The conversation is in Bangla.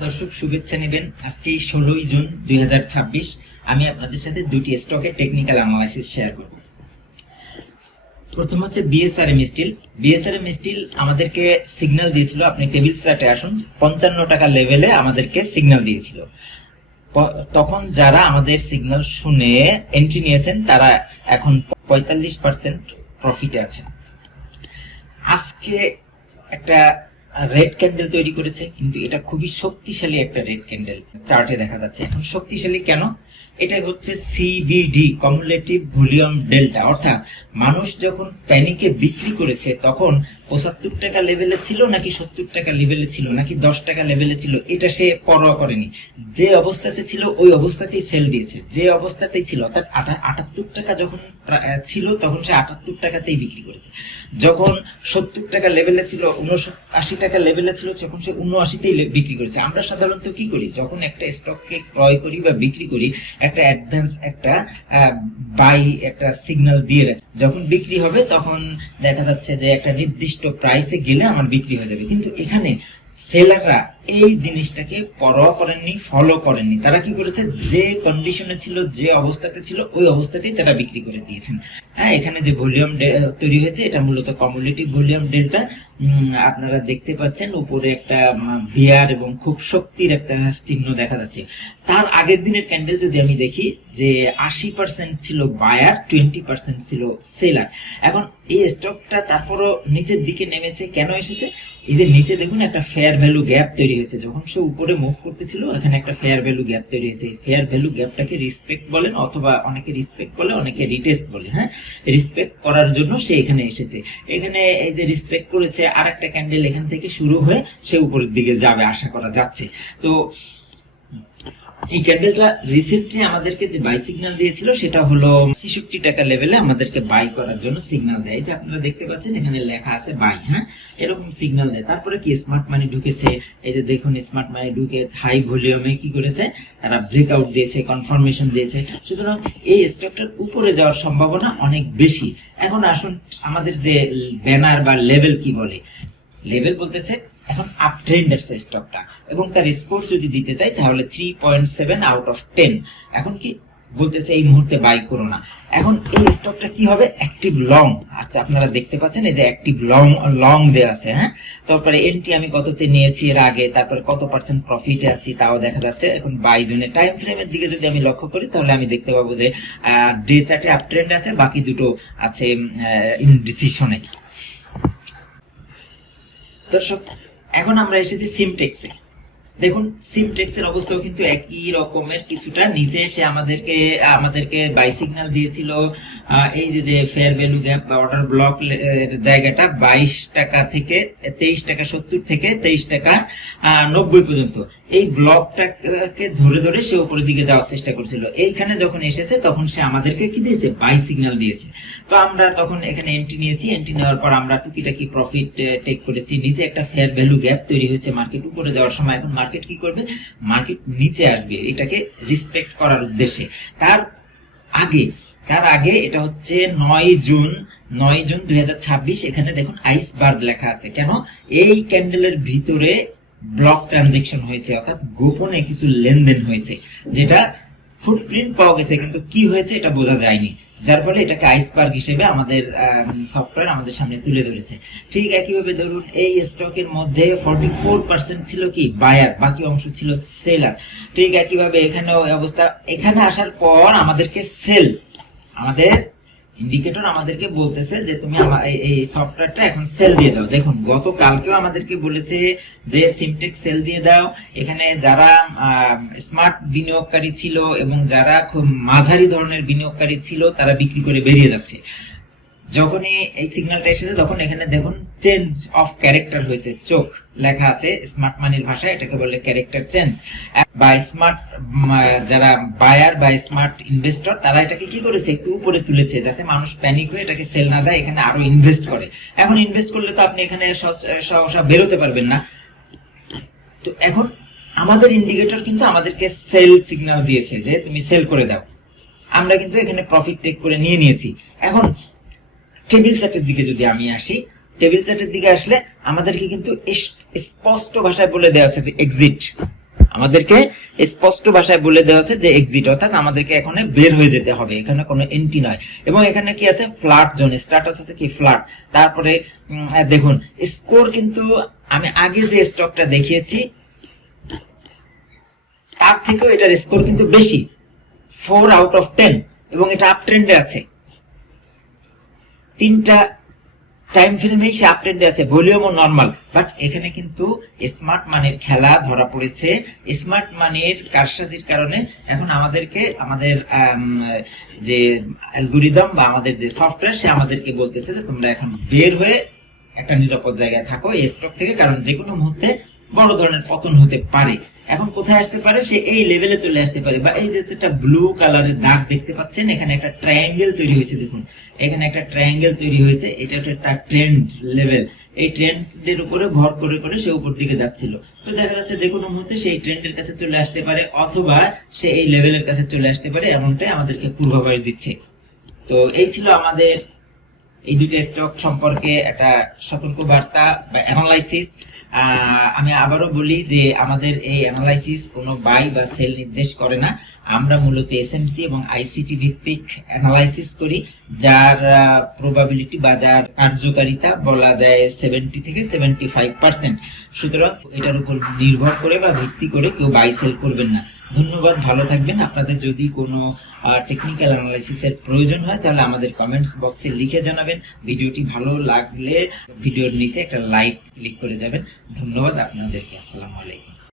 দর্শক শুভেচ্ছা নেবেন। আজকে 16 জুন 2026 আমি আপনাদের সাথে দুটি স্টকের টেকনিক্যাল অ্যানালাইসিস শেয়ার করব। প্রথম হচ্ছে বিএসআরএম স্টিল। বিএসআরএম স্টিল আমাদেরকে সিগন্যাল দিয়েছিল, আপনি টেবিল চার্টে আসুন, 55 টাকা লেভেলে আমাদেরকে সিগন্যাল দিয়েছিল। তখন যারা আমাদের সিগন্যাল শুনে এন্ট্রি নিয়েছেন তারা এখন 45% প্রফিটে আছেন। আজকে একটা রেড ক্যান্ডেল তৈরি করেছে, কিন্তু এটা খুবই শক্তিশালী একটা রেড ক্যান্ডেল চার্টে দেখা যাচ্ছে। এখন শক্তিশালী কেন? এটা হচ্ছে সিবিডি, কমুলেটিভ ভলিউম ডেল্টা, অর্থাৎ মানুষ যখন প্যানিকে বিক্রি করেছে তখন 75 টাকা লেভেলে ছিল নাকি 70 টাকা লেভেলে ছিল নাকি 10 টাকা লেভেলে ছিল, এটা সে পরোয়া করেনি। যে অবস্থাতে ছিল ওই অবস্থাতেই সেল দিয়েছে। যে অবস্থাতেই ছিল অর্থাৎ 78 টাকা যখন ছিল তখন সে 78 টাকাতেই বিক্রি করেছে। যখন 70 টাকা লেভেলে ছিল, 79 টাকা লেভেলে ছিল, তখন সে 79তেই বিক্রি করেছে। আমরা সাধারণত কি করি, যখন একটা স্টককে ক্রয় করি বা বিক্রি করি, একটা অ্যাডভান্স একটা বাই একটা সিগন্যাল দিয়ে রাখি। যখন বিক্রি হবে তখন দেখা যাচ্ছে যে একটা নির্দিষ্ট প্রাইসে গেলে আমার বিক্রি হয়ে যাবে। কিন্তু এখানে সেলাররা এই জিনিসটাকে পরোয়া করেননি, ফলো করেননি। তারা কি করেছে, যে কন্ডিশনে ছিল, যে অবস্থাতে ছিল ওই অবস্থাতেই তারা বিক্রি করে দিয়েছেন। হ্যাঁ, এখানে যে ভলিউম তৈরি হয়েছে এটা মূলত কমুলেটিভ ভলিউম ডেল্টা। আপনারা দেখতে পাচ্ছেন উপরে একটা বিয়ার এবং খুব শক্তির একটা চিহ্ন দেখা যাচ্ছে। তার আগের দিনের ক্যান্ডেল যদি আমি দেখি, যে 80% ছিল বায়ার, 20% ছিল সেলার। এখন এই স্টকটা তারপরও নিচের দিকে নেমেছে। কেন এসেছে? এই যে নিচে দেখুন একটা ফেয়ার ভ্যালু গ্যাপ তৈরি হয়েছে। যখন সে উপরে মুভ করতেছিল এখানে একটা ফেয়ার ভ্যালু গ্যাপ তৈরি হয়েছে। ফেয়ার ভ্যালু গ্যাপটাকে রিসপেক্ট বলেন, অথবা অনেকে রিসপেক্ট বলে, অনেকে রিটেস্ট বলে। হ্যাঁ, রিসপেক্ট করার জন্য সে এখানে এসেছে। এখানে এই যে রিসপেক্ট করেছে, আর একটা ক্যান্ডেল এখান থেকে শুরু হয়ে সে উপরের দিকে যাবে আশা করা যাচ্ছে। তো এই ক্যান্ডেলটা রিসেন্টলি আমাদেরকে যে বাই সিগন্যাল দিয়েছিল সেটা হলো 66 টাকা লেভেলে আমাদেরকে বাই করার জন্য সিগন্যাল দেয়। যে আপনারা দেখতে পাচ্ছেন এখানে লেখা আছে বাই। হ্যাঁ, এরকম সিগন্যাল দেয়। তারপরে কি স্মার্ট মানি ঢুকেছে। এই যে দেখুন স্মার্ট মানি ঢুকে হাই ভলিউমে কি করেছে, তারা ব্রেকআউট দিয়েছে, কনফার্মেশন দিয়েছে। সুতরাং এই স্টকটার উপরে যাওয়ার সম্ভাবনা অনেক বেশি। এখন আসুন আমাদের যে ব্যানার বা লেভেল কি বলে, লেভেল বলতেছে এখন আপ ট্রেন্ড আসছে স্টকটা, এবং তার স্কোর যদি দিতে চাই তাহলে 3.7 আউট অফ 10। এখন কি বলতেছে, এই মুহূর্তে বাই করো না। এখন এই স্টকটা কি হবে, অ্যাক্টিভ লং। আচ্ছা, আপনারা দেখতে পাচ্ছেন এই যে অ্যাক্টিভ লং দেওয়া আছে। হ্যাঁ, তারপরে এন্ট্রি আমি কততে নিয়েছি এর আগে, তারপরে কত পার্সেন্ট প্রফিটে আছি তাও দেখা যাচ্ছে। এখন বাই জোনে টাইম ফ্রেমের দিকে যদি আমি লক্ষ্য করি তাহলে আমি দেখতে পাবো যে ডে চার্টে আপ ট্রেন্ড আছে, বাকি দুটো আছে ইনডিসিশনে। দর্শক, এখন আমরা এসেছি সিমটেক্সে। দেখুন সিমটেক্স এর অবস্থাও কিন্তু একই রকমের, কিছুটা নিচে এসে আমাদেরকে বাই সিগন্যাল দিয়েছিল। এই যে ফেয়ার ভ্যালু গ্যাপ বা অর্ডার ব্লক জায়গাটা 22 টাকা থেকে 23 টাকা 70 থেকে 23 টাকা 90 পর্যন্ত, এই ব্লকটাকে ধরে ধরে সে উপরের দিকে যাওয়ার চেষ্টা করছিল। এইখানে যখন এসেছে তখন সে আমাদেরকে কি দিয়েছে, বাই সিগন্যাল দিয়েছে। তো আমরা তখন এখানে এন্ট্রি নিয়েছি। এন্ট্রি নেওয়ার পর আমরা টুকিটাকি প্রফিট টেক করেছি। নিচে একটা ফেয়ার ভ্যালু গ্যাপ তৈরি হয়েছে মার্কেট উপরে যাওয়ার সময়। এখন মার্কেট কি করবে, মার্কেট নিচে আসবে এটাকে রিসপেক্ট করার উদ্দেশ্যে। তার আগে এটা হচ্ছে 9 জুন 2026। এখানে দেখুন আইসবার্গ লেখা আছে। কেন? এই ক্যান্ডেলের ভিতরে ব্লক ট্রানজেকশন হয়েছে, অর্থাৎ গোপনে কিছু লেনদেন হয়েছে, যেটা ফুটপ্রিন্ট পাওয়া গেছে কিন্তু কি হয়েছে এটা বোঝা যায়নি। যার ফলে এটাকে আইসবার্গ হিসেবে আমাদের সফটওয়্যার আমাদের সামনে তুলে ধরেছে। ঠিক একইভাবে ধরুন এই স্টকের মধ্যে 44% ছিল কি বায়ার, বাকি অংশ ছিল সেলার। ঠিক একইভাবে এখানেও অবস্থা। এখানে আসার পর আমাদেরকে আমাদের ইন্ডিকেটর আমাদেরকে বলতেছে যে তুমি এই সফটওয়্যারটা এখন সেল দিয়ে দাও। দেখুন গতকালকেও আমাদেরকে বলেছে যে সিমটেক্স সেল দিয়ে দাও। এখানে যারা স্মার্ট বিনিয়োগকারী ছিল এবং যারা খুব মাঝারি ধরনের বিনিয়োগকারী ছিল তারা বিক্রি করে বেরিয়ে যাচ্ছে। যখনই এই সিগন্যালটা এসেছে তখন এখানে দেখুন চেঞ্জ অফ ক্যারেক্টার হয়েছে, চোখ লেখা আছে স্মার্ট মানির ভাষায়, এটাকে বলে ক্যারেক্টার চেঞ্জ। বা স্মার্ট যারা বায়ার বা স্মার্ট ইনভেস্টর তারা এটাকে কি করেছে, একটু উপরে তুলেছে যাতে মানুষ প্যানিক হয়ে এটাকে সেল না দেয়, এখানে আরো ইনভেস্ট করে। এখন ইনভেস্ট করলে তো আপনি এখানে সহসা বেরোতে পারবেন না। তো এখন আমাদের ইন্ডিকেটর কিন্তু আমাদেরকে সেল সিগন্যাল দিয়েছে যে তুমি সেল করে দাও। আমরা কিন্তু এখানে প্রফিট টেক করে নিয়েছি। এখন টেবিল চার্টের দিকে যদি আমি আসি, টেবিল চার্টের দিকে আসলে আমাদেরকে কিন্তু স্পষ্ট ভাষায় বলে দেওয়া আছে যে এক্সিট। আমাদেরকে স্পষ্ট ভাষায় বলে দেওয়া হচ্ছে যে এক্সিট, অর্থাৎ আমাদেরকে এখানে বের হয়ে যেতে হবে, এখানে কোনো এন্ট্রি নয়। এবং এখানে কি আছে, ফ্ল্যাট জোন, স্ট্যাটাস আছে কি ফ্ল্যাট। তারপরে দেখুন স্কোর কিন্তু আমি আগে যে স্টকটা দেখিয়েছি তার থেকেও এটার স্কোর কিন্তু বেশি, 4/10, এবং এটা আপ ট্রেন্ডে আছে। 3টা টাইম ফ্রেমে সে আপ ট্রেন্ডে আছে, ভলিউমও নরমাল। বাট এখানে কিন্তু স্মার্ট মানির খেলা ধরা পড়েছে। স্মার্ট মানির কারসাজির কারণে এখন আমাদেরকে আমাদের যে অ্যালগোরিদম বা আমাদের যে সফটওয়্যার সে আমাদেরকে বলতেছে যে তোমরা এখন বের হয়ে একটা নিরাপদ জায়গায় থাকো এই স্টক থেকে, কারণ যে কোনো মুহূর্তে বড় ধরনের পতন হতে পারে। এখন কোথায় আসতে পারে, সে এই লেভেলে চলে আসতে পারে। বা এই যে একটা ব্লু কালারের দাগ দেখতে পাচ্ছেন, এখানে একটা ট্রায়াঙ্গেল তৈরি হয়েছে, দেখুন এখানে একটা ট্রায়াঙ্গেল তৈরি হয়েছে, এটা একটা ট্রেন্ড লেভেল। এই ট্রেন্ডের উপরে ভর করে করে সে উপর দিকে যাচ্ছিল। তো দেখা যাচ্ছে যে কোনো মুহূর্তে সেই ট্রেন্ডের কাছে চলে আসতে পারে, অথবা সে এই লেভেলের কাছে চলে আসতে পারে, এমনটাই আমাদেরকে পূর্বাভাস দিচ্ছে। তো এই ছিল আমাদের এই দুইটা স্টক সম্পর্কে একটা সতর্ক বার্তা বা অ্যানালাইসিস। আমি আবারও বলি যে আমাদের এই অ্যানালাইসিস কোনো বাই বা সেল নির্দেশ করে না। আমরা মূলত এসএমসি এবং আইসিটি ভিত্তিক অ্যানালাইসিস করি, যার প্রবাবিলিটি বা যার কার্যকারিতা বলা যায় 70 থেকে 75%। সুতরাং এটার উপর নির্ভর করে বা ভিত্তি করে কেউ বাই সেল করবেন না। ধন্যবাদ, ভালো থাকবেন। আপনাদের যদি কোনো টেকনিক্যাল অ্যানালাইসিসের প্রয়োজন হয় তাহলে আমাদের কমেন্টস বক্সে লিখে জানাবেন। ভিডিওটি ভালো লাগলে ভিডিওর নিচে একটা লাইক ক্লিক করে যাবেন। ধন্যবাদ আপনাদেরকে। আসসালামু আলাইকুম।